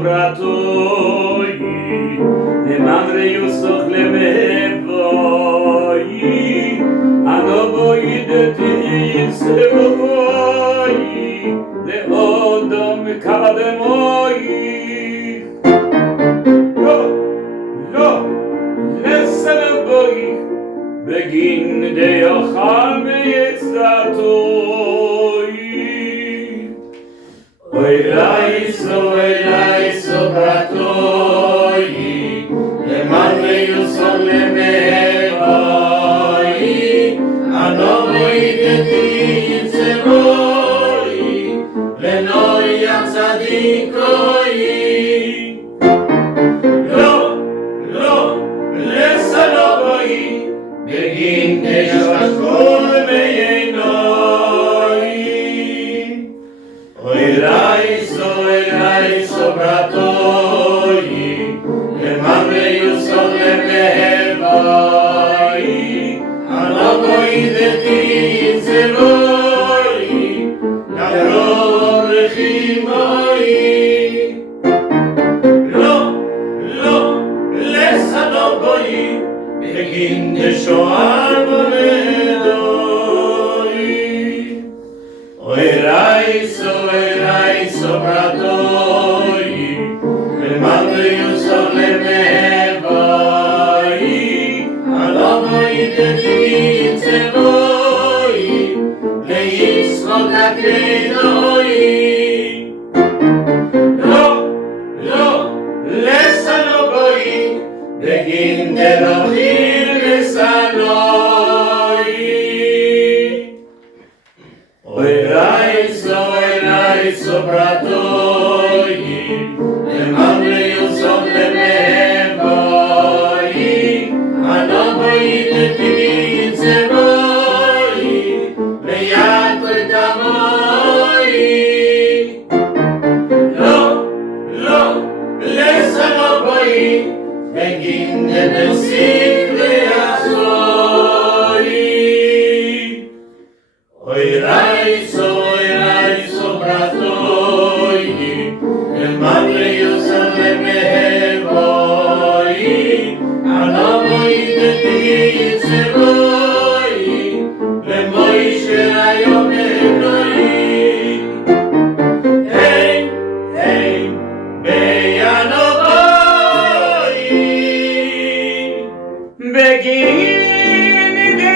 sobratoi Nemandre Yusuf lemevoi Anoboi de tir sevoi Leodom kademoi Lo, lesenaboi Begin de yochal meyetzatoi Oilai so bratoi Lemandre Yusuf lemevoi Anoboi de tir sevoi Lenoi atzadikoi Begin de shashkol meinoi Oilai so bratoi Lemandre Yusuf lemevoi Anoboi de tir sevoi Yaror rechimoi Lesanoboi Begin de shoar monedoi Oilai so bratoi Lemandre Yusuf lemevoi Anoboi de tir sevoi Leyitzchok akedoi Lesanoboi Begin de rochir lesanoi Oilai so bratoi Lemandre Yusuf lemevoi Anoboi de tir sevoi Leyatoi tamoi Lesanoboi Begin de nesik leazoi Oilai so bratoi Lemandre Yusuf lemevoi Anoboi de tir sevoi Lemoishe hayom Eloi Hey, Beyanoboi Begin de